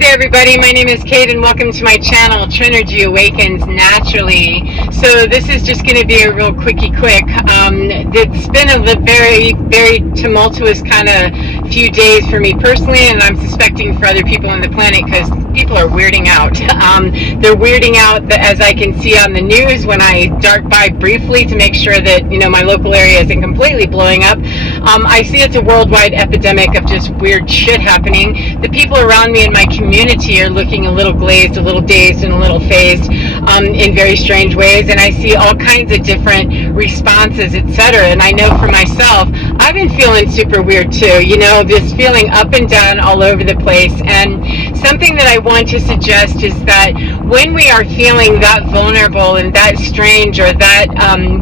there, everybody. My name is Kate, and welcome to my channel, Trinergy Awakens Naturally. So this is just going to be a real quickie quick. It's been a very, very tumultuous kind of few days for me personally, and I'm suspecting for other people on the planet, because people are weirding out. They're weirding out, as I can see on the news when I dart by briefly to make sure that my local area isn't completely blowing up. I see it's a worldwide epidemic of just weird shit happening. The people around me in my community are looking a little glazed, a little dazed, and a little phased in very strange ways, and I see all kinds of different responses, etc. And I know for myself, I've been feeling super weird too, this feeling up and down all over the place. And something that I want to suggest is that when we are feeling that vulnerable and that strange or that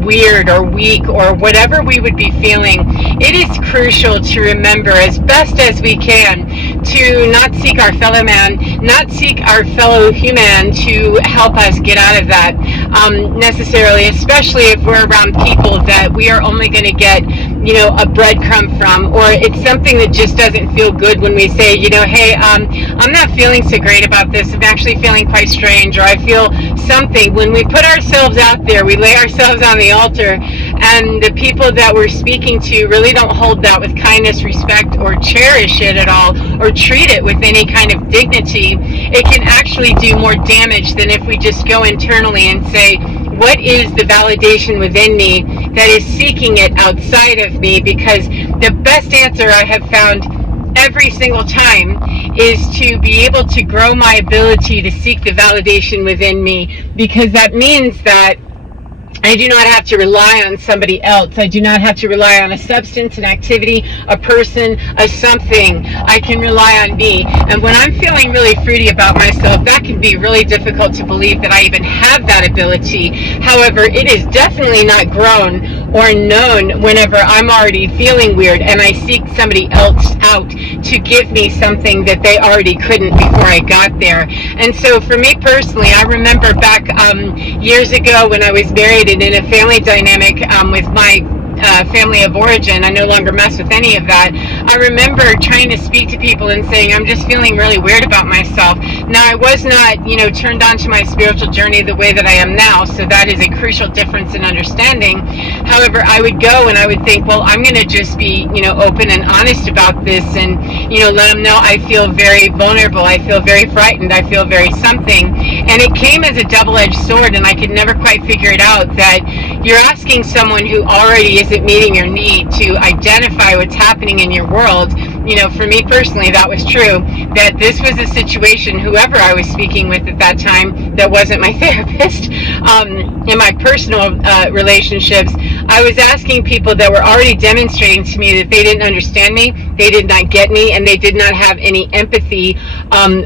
weird or weak or whatever we would be feeling, it is crucial to remember as best as we can to not seek our fellow man, not seek our fellow human to help us get out of that necessarily, especially if we're around people that we are only going to get a breadcrumb from, or it's something that just doesn't feel good when we say, hey, I'm not feeling so great about this, I'm actually feeling quite strange, or I feel something. When we put ourselves out there, we lay ourselves on the altar, and the people that we're speaking to really don't hold that with kindness, respect, or cherish it at all, or treat it with any kind of dignity, it can actually do more damage than if we just go internally and say, what is the validation within me that is seeking it outside of me? Because the best answer I have found every single time is to be able to grow my ability to seek the validation within me, because that means that I do not have to rely on somebody else. I do not have to rely on a substance, an activity, a person, a something. I can rely on me. And when I'm feeling really fruity about myself, that can be really difficult to believe that I even have that ability. However, it is definitely not grown or known whenever I'm already feeling weird and I seek somebody else out to give me something that they already couldn't before I got there. And so for me personally, I remember back years ago when I was married and in a family dynamic with my family of origin. I no longer mess with any of that. I remember trying to speak to people and saying, I'm just feeling really weird about myself. Now, I was not, turned on to my spiritual journey the way that I am now, so that is a crucial difference in understanding. However, I would go and I would think, well, I'm going to just be, open and honest about this and, let them know I feel very vulnerable, I feel very frightened, I feel very something. And it came as a double-edged sword, and I could never quite figure it out, that you're asking someone who already isn't meeting your need to identify what's happening in your world. For me personally, that was true, that this was a situation, whoever I was speaking with at that time, that wasn't my therapist, in my personal relationships, I was asking people that were already demonstrating to me that they didn't understand me, they did not get me, and they did not have any empathy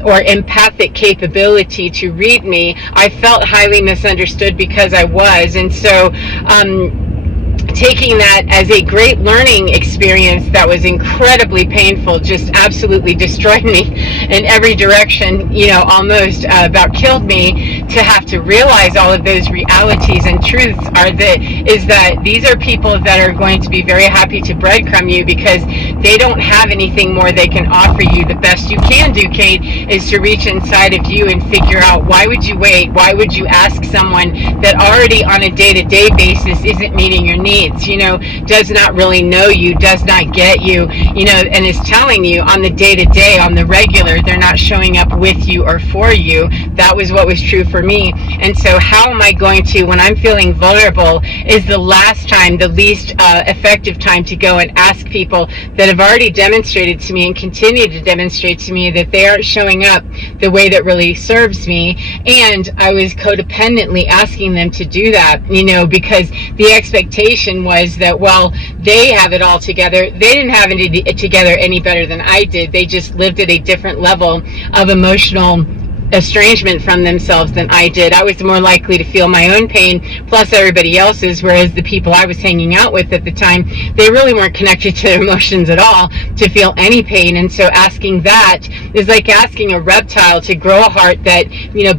or empathic capability to read me. I felt highly misunderstood because I was, and so taking that as a great learning experience that was incredibly painful, just absolutely destroyed me in every direction, almost about killed me, to have to realize all of those realities and truths is that these are people that are going to be very happy to breadcrumb you because they don't have anything more they can offer you. The best you can do, Kate, is to reach inside of you and figure out, why would you wait? Why would you ask someone that already on a day-to-day basis isn't meeting your needs, does not really know you, does not get you, and is telling you on the day-to-day, on the regular, they're not showing up with you or for you. That was what was true for me. And so how am I going to, when I'm feeling vulnerable, is the last time, the least effective time to go and ask people that have already demonstrated to me and continue to demonstrate to me that they aren't showing up the way that really serves me. And I was codependently asking them to do that, because the expectation was that, well, they have it all together. They didn't have it together any better than I did. They just lived at a different level of emotional estrangement from themselves than I did. I was more likely to feel my own pain plus everybody else's, whereas the people I was hanging out with at the time, they really weren't connected to their emotions at all to feel any pain. And so asking that is like asking a reptile to grow a heart that,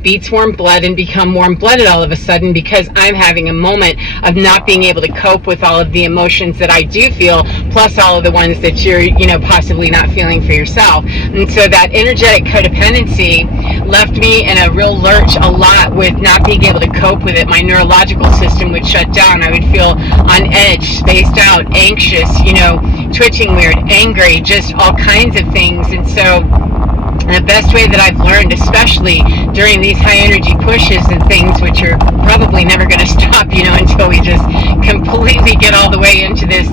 beats warm blood and become warm blooded all of a sudden because I'm having a moment of not being able to cope with all of the emotions that I do feel, plus all of the ones that you're, possibly not feeling for yourself. And so that energetic codependency left me in a real lurch a lot with not being able to cope with it. My neurological system would shut down. I would feel on edge, spaced out, anxious, twitching weird, angry, just all kinds of things. And so the best way that I've learned, especially during these high energy pushes and things, which are probably never going to stop, until we just completely get all the way into this,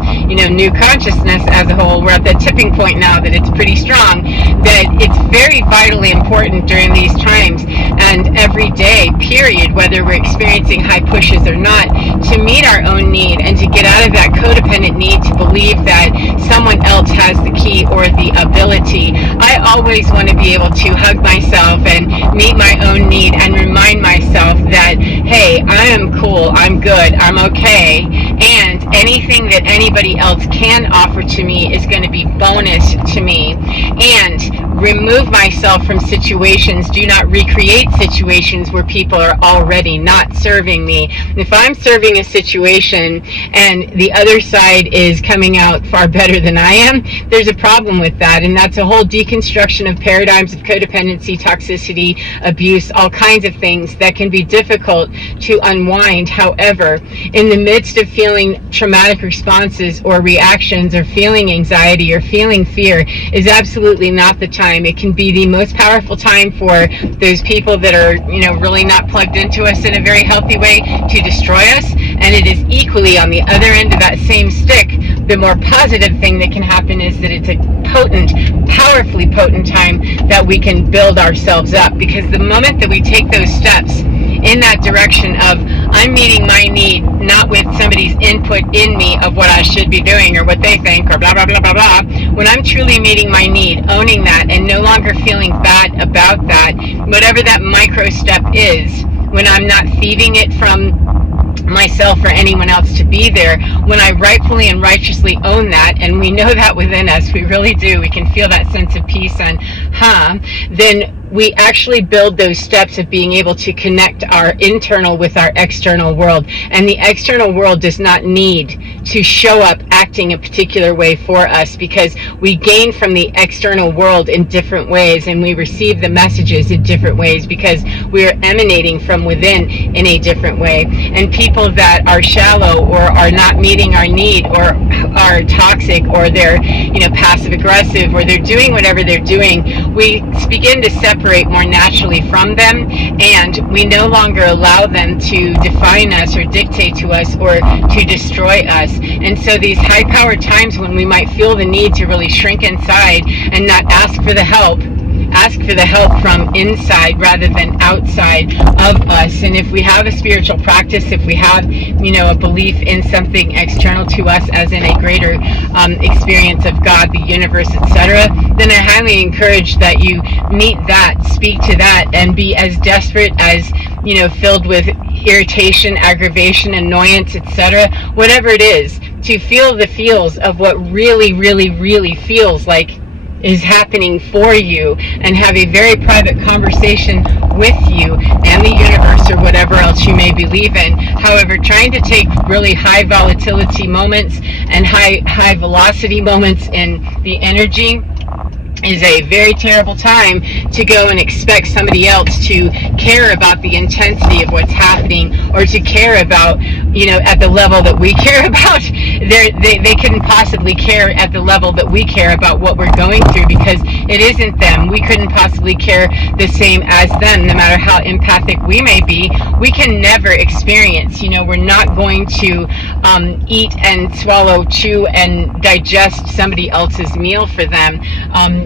new consciousness as a whole. We're at that tipping point now that it's pretty strong, that it's very vitally important during these times and every day, period, whether we're experiencing high pushes or not, to meet our own need and to get out of that codependent need to believe that someone else has the key or the ability. I always want to be able to hug myself and meet my own need and remind myself that, hey, I am cool, I'm good, I'm okay, and anything that anybody else can offer to me is going to be bonus to me. And remove myself from situations, do not recreate situations where people are already not serving me. If I'm serving a situation and the other side is coming out far better than I am, there's a problem with that. And that's a whole deconstruction of paradigms of codependency, toxicity, abuse, all kinds of things that can be difficult to unwind. However, in the midst of feeling traumatic responses or reactions or feeling anxiety or feeling fear is absolutely not the time. It can be the most powerful time for those people that are, really not plugged into us in a very healthy way to destroy us. And it is equally on the other end of that same stick. The more positive thing that can happen is that it's a potent, powerfully potent time that we can build ourselves up. Because the moment that we take those steps in that direction of I'm meeting my need, not with somebody's input in me of what I should be doing or what they think or blah, blah, blah, blah, blah. When I'm truly meeting my need, owning that and no longer feeling bad about that, whatever that micro step is, when I'm not thieving it from myself or anyone else to be there, when I rightfully and righteously own that, and we know that within us, we really do, we can feel that sense of peace and then we actually build those steps of being able to connect our internal with our external world. And the external world does not need to show up acting a particular way for us, because we gain from the external world in different ways and we receive the messages in different ways because we are emanating from within in a different way. And people that are shallow or are not meeting our need or are toxic or they're passive aggressive or they're doing whatever they're doing, we begin to separate more naturally from them, and we no longer allow them to define us or dictate to us or to destroy us. And so these high powered times when we might feel the need to really shrink inside and not ask for the help from inside rather than outside of us. And if we have a spiritual practice, if we have a belief in something external to us as in a greater experience of God, the universe, etc., then I highly encourage that you meet that, speak to that, and be as desperate as filled with irritation, aggravation, annoyance, etc., whatever it is, to feel the feels of what really, really, really feels like is happening for you, and have a very private conversation with you and the universe or whatever else you may believe in. However, trying to take really high volatility moments and high velocity moments in the energy is a very terrible time to go and expect somebody else to care about the intensity of what's happening or to care about, at the level that we care about. They couldn't possibly care at the level that we care about what we're going through, because it isn't them. We couldn't possibly care the same as them, no matter how empathic we may be. We can never experience, we're not going to eat and swallow, chew and digest somebody else's meal for them.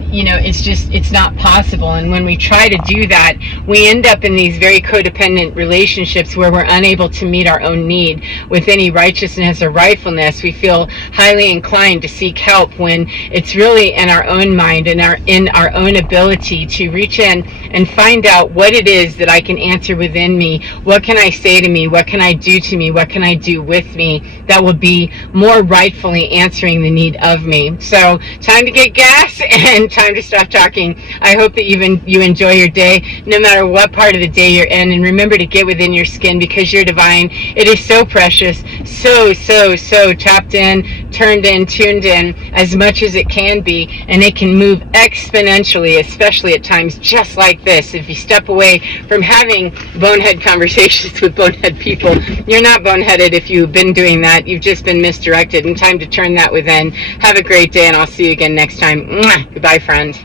It's not possible. And when we try to do that, we end up in these very codependent relationships where we're unable to meet our own need with any righteousness or rightfulness. We feel highly inclined to seek help when it's really in our own mind and our in our own ability to reach in and find out what it is that I can answer within me. What can I say to me? What can I do to me? What can I do with me that will be more rightfully answering the need of me? So time to get gas and time to stop talking. I hope that you enjoy your day, no matter what part of the day you're in. And remember to get within your skin, because you're divine. It is so precious, so tapped in, turned in, tuned in as much as it can be. And it can move exponentially, especially at times just like this. If you step away from having bonehead conversations with bonehead people, you're not boneheaded if you've been doing that. You've just been misdirected, and time to turn that within. Have a great day, and I'll see you again next time. Mwah! Goodbye, friend.